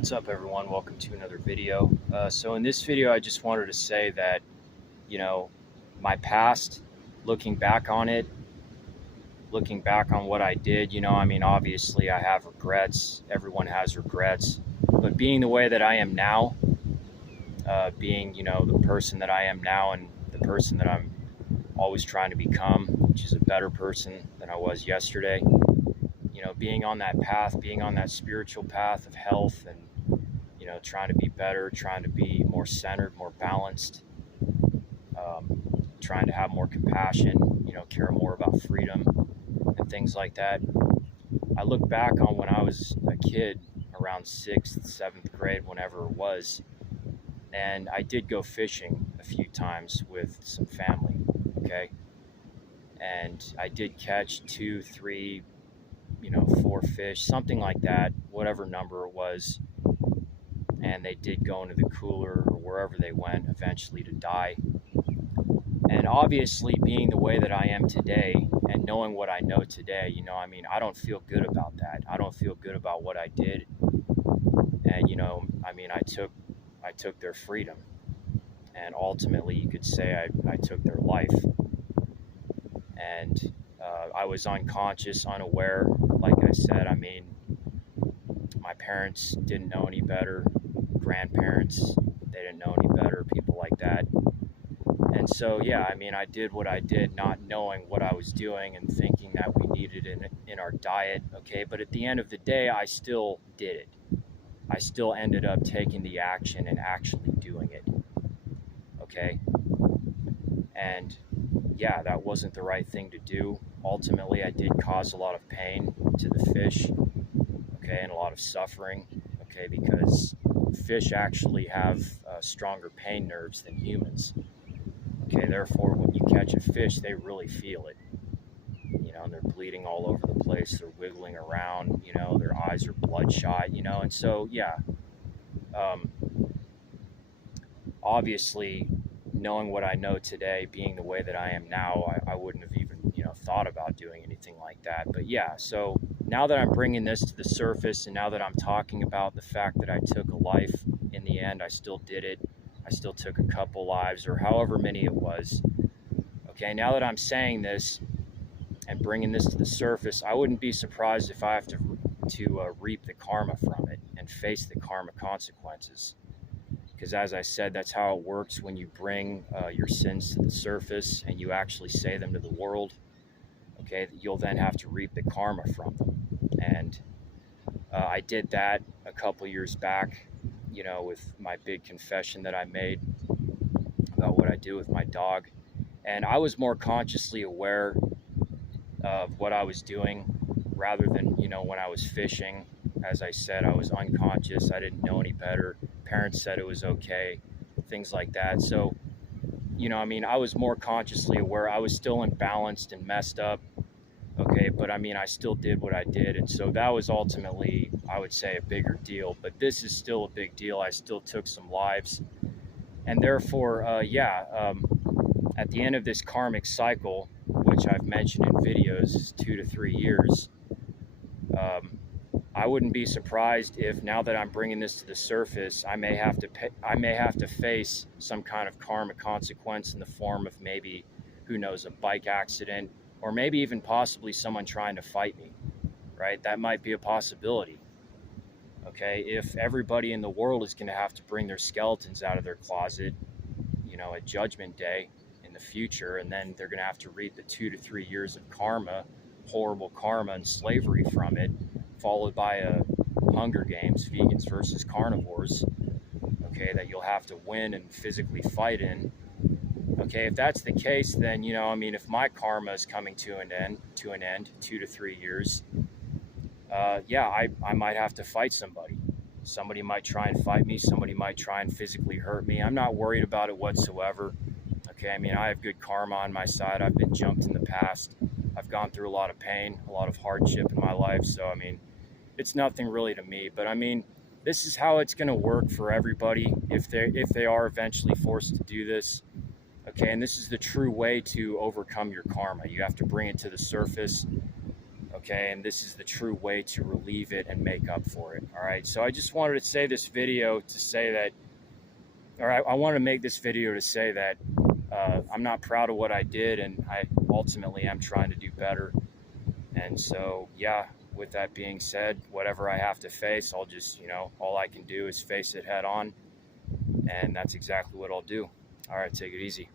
What's up, everyone? Welcome to another video. So in this video, I just wanted to say that, you know, my past, looking back on it, looking back on what I did, obviously I have regrets. Everyone has regrets. But being the way that I am now, being, the person that I am now and the person that I'm always trying to become, which is a better person than I was yesterday, being on that path, being on that spiritual path of health and trying to be better, trying to be more centered, more balanced, trying to have more compassion, care more about freedom and things like that. I look back on when I was a kid, around 6th, 7th grade, whenever it was, and I did go fishing a few times with some family, okay? And I did catch 2, 3, 4 fish, something like that, whatever number it was. And they did go into the cooler or wherever they went eventually to die. And obviously, being the way that I am today and knowing what I know today, I don't feel good about that. I don't feel good about what I did. And I took their freedom, and ultimately you could say I took their life. And I was unconscious, unaware. Like I said, my parents didn't know any better. Grandparents, they didn't know any better, people like that. And so, yeah, I did what I did, not knowing what I was doing and thinking that we needed it in our diet, okay? But at the end of the day, I still did it. I still ended up taking the action and actually doing it, okay? And yeah, that wasn't the right thing to do. Ultimately, I did cause a lot of pain to the fish, okay, and a lot of suffering, okay, because fish actually have stronger pain nerves than humans. Okay, therefore, when you catch a fish, they really feel it. And they're bleeding all over the place. They're wiggling around. Their eyes are bloodshot. And so, yeah. Obviously, knowing what I know today, being the way that I am now, I wouldn't have even, thought about doing anything like that. But yeah, so now that I'm bringing this to the surface and now that I'm talking about the fact that I took a life, in the end, I still did it. I still took a couple lives or however many it was. Okay, now that I'm saying this and bringing this to the surface, I wouldn't be surprised if I have to reap the karma from it and face the karma consequences. Because as I said, that's how it works when you bring your sins to the surface and you actually say them to the world. Okay, you'll then have to reap the karma from them. And I did that a couple years back, with my big confession that I made about what I do with my dog. And I was more consciously aware of what I was doing rather than, when I was fishing. As I said, I was unconscious. I didn't know any better. Parents said it was okay, things like that. So, I was more consciously aware. I was still imbalanced and messed up. Okay, but I still did what I did. And so that was ultimately, I would say, a bigger deal. But this is still a big deal. I still took some lives. And therefore, at the end of this karmic cycle, which I've mentioned in videos, is 2 to 3 years, I wouldn't be surprised if now that I'm bringing this to the surface, I may have to face some kind of karma consequence in the form of maybe, who knows, a bike accident, or maybe even possibly someone trying to fight me, right? That might be a possibility. Okay, if everybody in the world is going to have to bring their skeletons out of their closet, at Judgment Day in the future, and then they're going to have to reap the 2 to 3 years of karma, horrible karma and slavery from it, followed by a Hunger Games, vegans versus carnivores, okay, that you'll have to win and physically fight in. Okay, if that's the case, then, if my karma is coming to an end, 2 to 3 years, I might have to fight somebody. Somebody might try and fight me. Somebody might try and physically hurt me. I'm not worried about it whatsoever. Okay, I have good karma on my side. I've been jumped in the past. I've gone through a lot of pain, a lot of hardship in my life. So, it's nothing really to me. But, this is how it's going to work for everybody if they are eventually forced to do this. Okay, and this is the true way to overcome your karma. You have to bring it to the surface. Okay, and this is the true way to relieve it and make up for it. All right, so I just wanted to say this video to say that, or I want to make this video to say that I'm not proud of what I did, and I ultimately am trying to do better. And so, yeah, with that being said, whatever I have to face, I'll just, all I can do is face it head on, and that's exactly what I'll do. All right, take it easy.